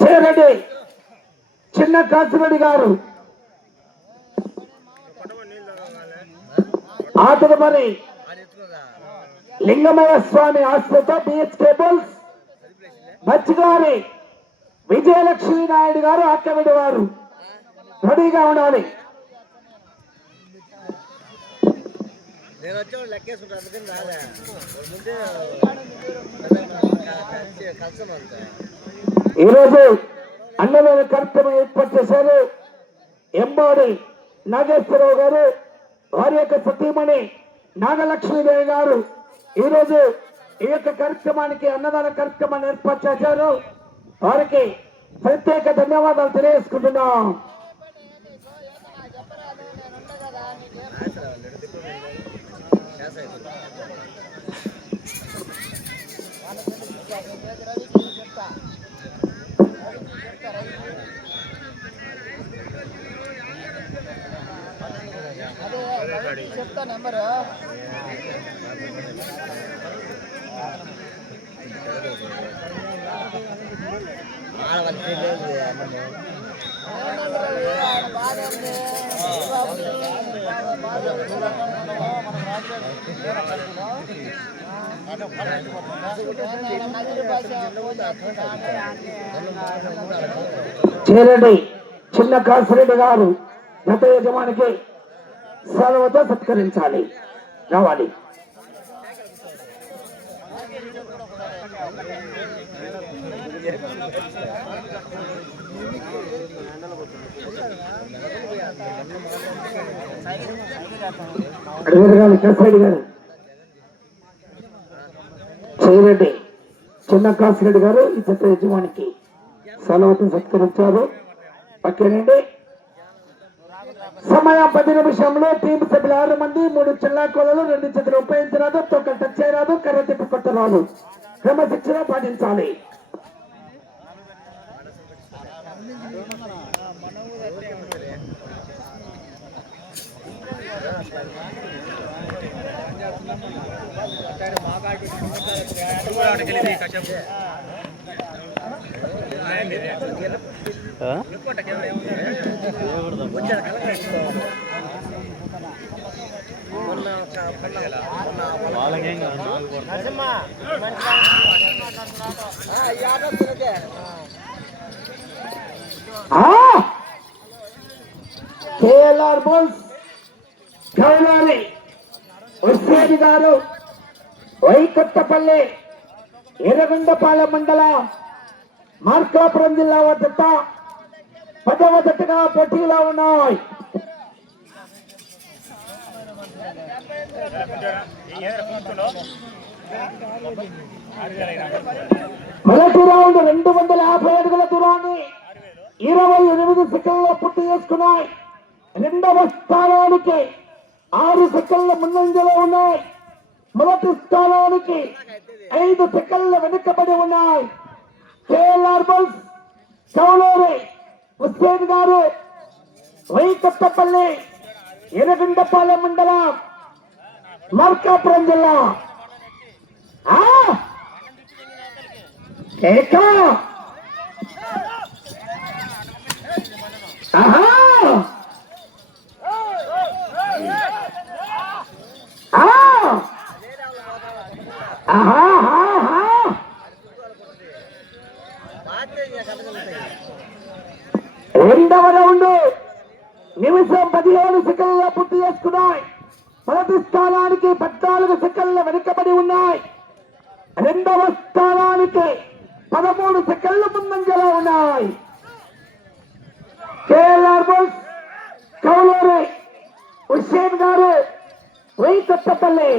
చేరెడ్డి చిన్న కాసిరెడ్డి గారు ఆతులమని లింగమయ్య స్వామి ఆశ్రత BH cables మచ్చిగారి Vijayalakshmi Naidu గారు అక్కవిడి వారు రెడీగా ఉండాలి. ఈరోజు అన్నదాన కార్యక్రమం ఏర్పాటు చేశారు. ఎంబాడి నాగేశ్వరరావు గారు, వారి యొక్క సతీమణి నాగలక్ష్మీదేవి గారు ఈరోజు ఈ యొక్క కార్యక్రమానికి అన్నదాన కార్యక్రమాన్ని ఏర్పాటు చేశారు. వారికి ప్రత్యేక ధన్యవాదాలు తెలియజేసుకుంటున్నాం. చెప్తా నెంబర్ చేరెడ్డి చిన్న కాసిరెడ్డి గారు గత యజమానికి సెలవుతో సత్కరించాలి. రావాలి. కాసిరెడ్డి గారు చేరెడ్డి చిన్న కాసిరెడ్డి గారు ఈ గత యజమానికి సెలవుతో సత్కరించారు. ఓకేనండి. సమయం 10 నిమిషంలో టీం సభ్యులు 6 మంది, 3 చిల్లా కోలలు, 2 చేతులు ఉపయోగించరాదు, తొక్కలు టచ్ చేయరాదు, కర్ర తిప్పి కొట్టరాదు. క్రమశిక్షణ పాటించాలి. కేఎల్ఆర్ బోల్స్ గౌలాలి వస్తేది గారు వైకొత్తపల్లి ఎర్రగొండపాలెం మండలం మార్కాపురం జిల్లా వద్ద 10వ జట్టుగా పోటీలో ఉన్నాయి. మొదటి రౌండ్ 250 అడుగుల దూరాన్ని 28 సెకండ్లో పూర్తి చేసుకున్నాయి. రెండవ స్థానానికి 6 సెకండ్ల ముందంజలో ఉన్నాయి. మొదటి స్థానానికి 5 సెకండ్ల వెనుకబడి ఉన్నాయి. కేఎల్ఆర్ బోల్స్ చౌలూరి హుస్సేన్ గారు వైకొత్తపల్లి ఎర్రగొండపాలెం మండలం మార్కాపురం జిల్లా. రెండవ రౌండ్ నిమిషం 17 సెకండ్ల పూర్తి చేసుకున్నాయి. మొదటి స్థానానికి 14 సెకండ్ల వెనుకబడి ఉన్నాయి. రెండవ స్థానానికి 13 సెకండ్ల ముందంజలో ఉన్నాయి. కేఎల్ఆర్ బోల్స్ కౌలూరి హుస్సేన్ గారు వైకొత్తపల్లి.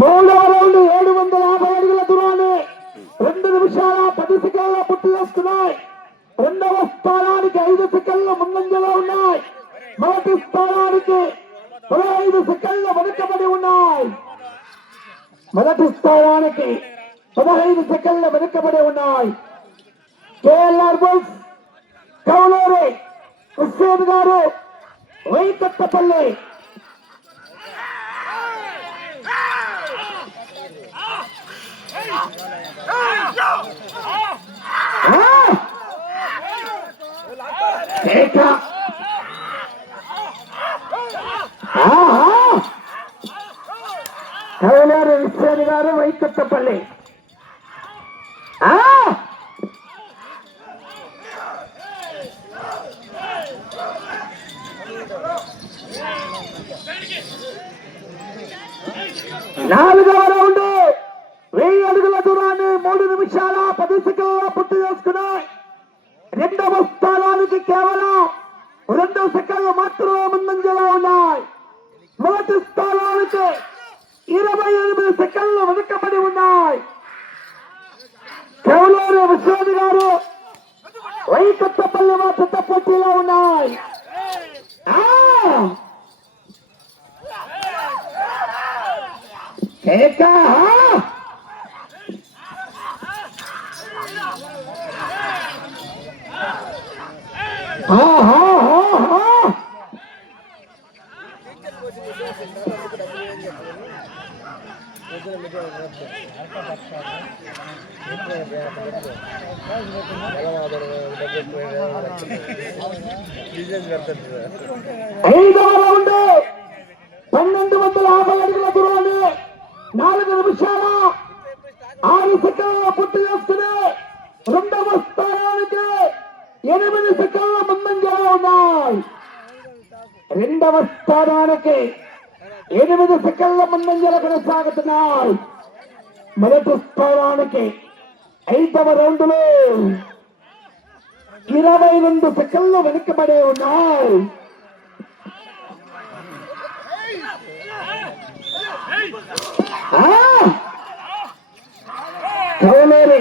మూడవ రౌండ్ 750 అడుగుల దూరాన్ని మొదటి స్థానానికి 15 సెకండ్లు వెనుకబడి ఉన్నాయి. కేఎల్ఆర్ బుల్స్ కౌలూరి హుస్సేన్ గారు వైకట్టపల్లి. కౌలూరి హుస్సేన్ గారు వైకట్టపల్లి. నాలుగవ రౌండ్ 1000 అడుగుల దూరాన్ని 3 నిమిషాల 10 సెకండ్ల పూర్తి చేసుకున్నాయి. రెండవ స్థానానికి కేవలం 2 సెకండ్లు మాత్రమే ముందంజలో ఉన్నాయి. మొదటి స్థానానికి 28 సెకండ్లు వెనుకబడి ఉన్నాయి. కౌలూరి హుస్సేన్ గారు వైకట్టపల్లి వార్త పోటీలో ఉన్నాయి. ఐదవ రౌండ్ 1250 అడుగుల దూరాన్ని 4 నిమిషాల 6 సెకండ్ల పూర్తి చేసుకుని రెండవ స్థానానికి 8 సెకండ్ల ముందంజలో ఉన్నాయి. రెండవ స్థానానికి 8 సెకండ్ల ముందంజలో కొనసాగుతున్నాయి. మొదటి స్థానానికి 5వ రౌండ్లో 22 సెకండ్లు వెనుకబడే ఉన్నాయి. కౌలూరి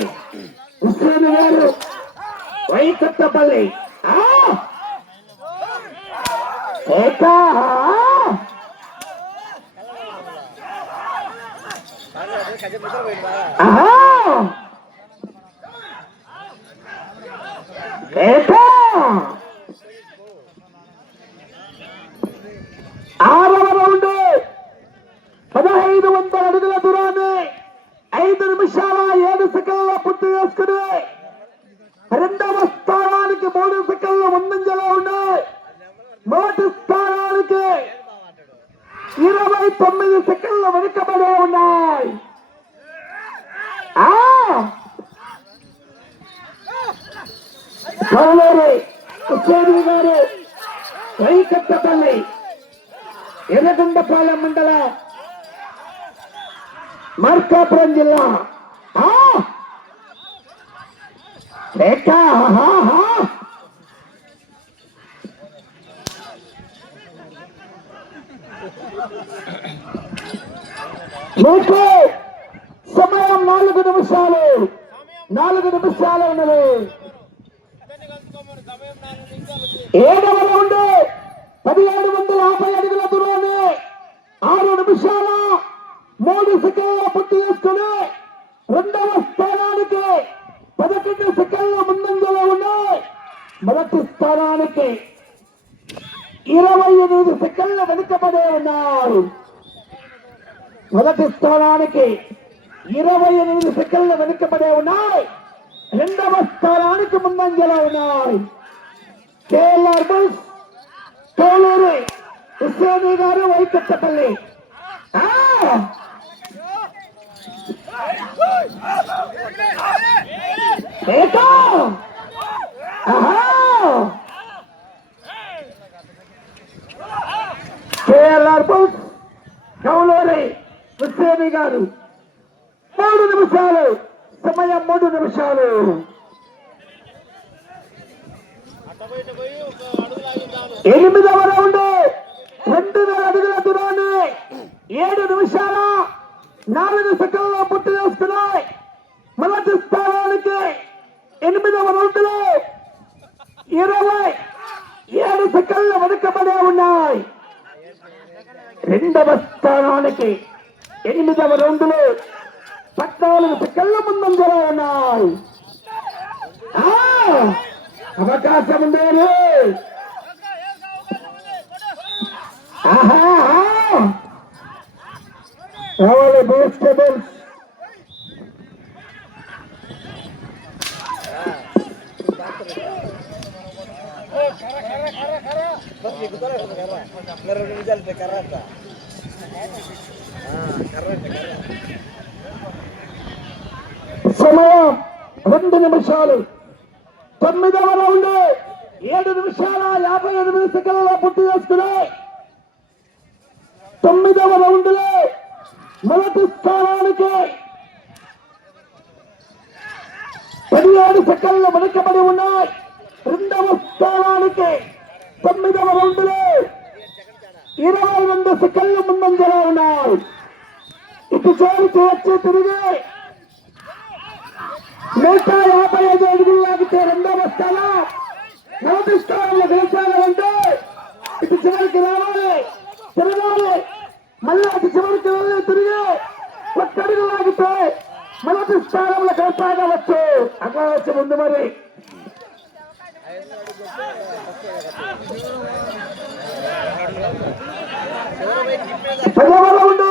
హుస్సేన్ గారు వైకట్టపల్లి. ఆరవ రౌండ్ 1500 అడుగుల దూరాన్ని 5 నిమిషాల 7 సెకండ్ల పూర్తి చేసుకుని రెండవ స్థానానికి 3 సెకండ్ల ముందంజలో ఉన్నాయి. మొదటి స్థానానికి 29 సెకండ్ల వెనుకబడి ఉన్నాయి. కౌలూరి హుస్సేన్ గారు వైకట్టపల్లి ఎర్రగొండపాలెం మండలం మార్కాపురం జిల్లా. మీకు సమయం 4 నిమిషాలు ఉన్నది. 7వ రౌండ్ 1750 అడుగుల దూరాన్ని 6 నిమిషాల 3 సెకండ్ల పూర్తి చేసుకుని రెండవ స్థానానికి 11 సెకండ్ల ముందంజలో ఉన్నాయి. మొదటి స్థానానికి 28 సెకండ్ల వెనుకబడే ఉన్నాయి. మొదటి స్థానానికి 28 సెకండ్ల వెనుకబడే ఉన్నాయి. రెండవ స్థానానికి ముందంజలో ఉన్నాయి. కేఎల్ఆర్ బుల్స్ కౌలూరి హుస్సేన్ గారు వైకట్టపల్లి. కేఎల్ఆర్ బుల్స్ కౌలూరి హుస్సేన్ గారు 3 నిమిషాలు సమయం 3 నిమిషాలు. 8వ రౌండ్ 2000 అడుగుల దూరాన్ని 7 నిమిషాల 4 సెకండ్ల పూర్తి చేసుకున్నాయి. మొదటి స్థానానికి 8వ రౌండ్ లో 27 సెకండ్ల వెనుకబడే ఉన్నాయి. రెండవ స్థానానికి 8వ రౌండ్లో 14 సెకండ్ల ముందంజలో ఉన్నాయి. అవకాశం ఉండేది. రావాలి బాస్కెట్బాల్స్. సమయం 2 నిమిషాలు. 9వ రౌండ్ 7 నిమిషాల 58 సెకండ్లలో పూర్తి చేసుకున్నాయి. 9వ రౌండ్ లో మొదటి స్థానానికి 17 సెకండ్లు వెనుకబడి ఉన్నాయి. 2వ స్థానానికి 9వ రౌండ్ లో 22 సెకండ్లు ముందంజలో ఉన్నాయి. ఇటు చేరికి వచ్చి తిరిగి 155 అడుగులు లాగితే 2వ స్థానం. మొదటి స్థానంలో గెలిచాలంటే ఇటు చివరికి రావాలి, తిరగాలి, మళ్ళీ అటు చివరికి వెళ్ళి తిరిగి ఒక్కడుగు లాగితే మొదటి స్థానంలో కొనసాగవచ్చు. అక్కడ వచ్చి ముందు మరి 10వ రౌండ్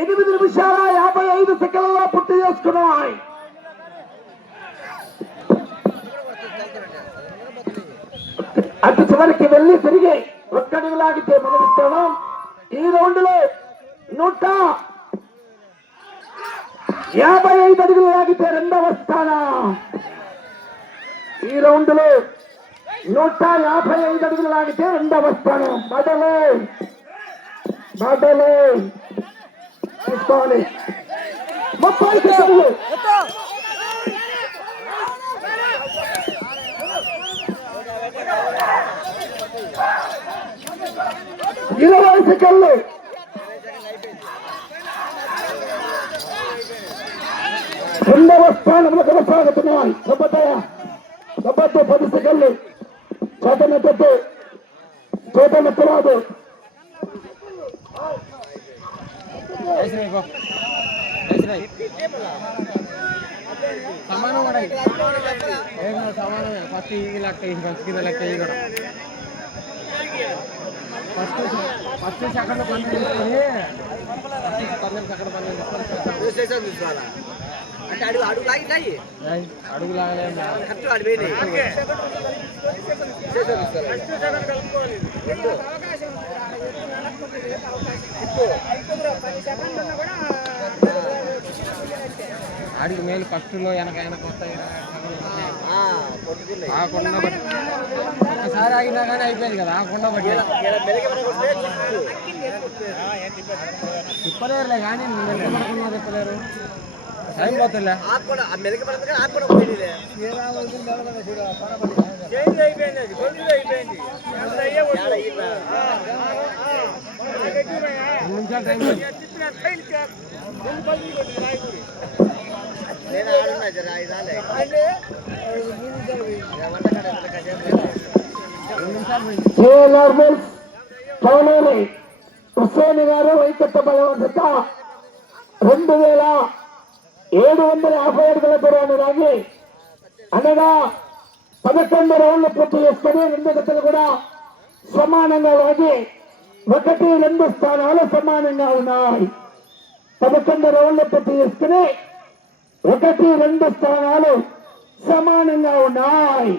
8 నిమిషాల 55 సెకండ్లలో పూర్తి చేసుకున్నాయి. అటు చివరికి వెళ్ళి తిరిగి ఒక్కడుగు లాగితే మొదటి స్థానం. ఈ రౌండ్ లో 155 అడుగులు లాగితే 2వ స్థానం. ఈ రౌండ్ లో 155 అడుగులు లాగితే 2వ స్థానం. బాటలో తీసుకోవాలి. 30 సెకండ్లు. 20 సెకండ్లు. 2వ స్థానంలో కొనసాగుతున్నాయి. 10 సెకండ్లు. చేతనెత్తరాదు. సమానమే ఫస్ట్ ఈ లెక్క కింద లెక్క కూడా ఫస్ట్ సెకండ్ 12 తీసుకొని 12 సెకండ్ 12 తీసుకోవాలి. అంటే అడుగు లాగి అడుగు లాగలే ఆడికి మేలు ఫస్ట్ లో వెనక వస్తాయి. ఒకసారి ఆగినా కానీ అయిపోయింది కదా. ఆకుండా బట్టి తిప్పలేరులే కానీ మెలకపడకుండా తిప్పలేరు. టైం పోతుందిలే. నిమిషాలు టైం హుస్సేన్ గారు వైకట్ట బలవంత 2750 అడుగుల దూరాన్ని లాగి అనగా 11 రౌండ్లు పూర్తి చేసుకుని 2 జతలు కూడా సమానంగా లాగి 1-2 స్థానాలు సమానంగా ఉన్నాయి. 11 రౌండ్లు పూర్తి చేసుకుని 1-2 స్థానాలు సమానంగా ఉన్నాయి.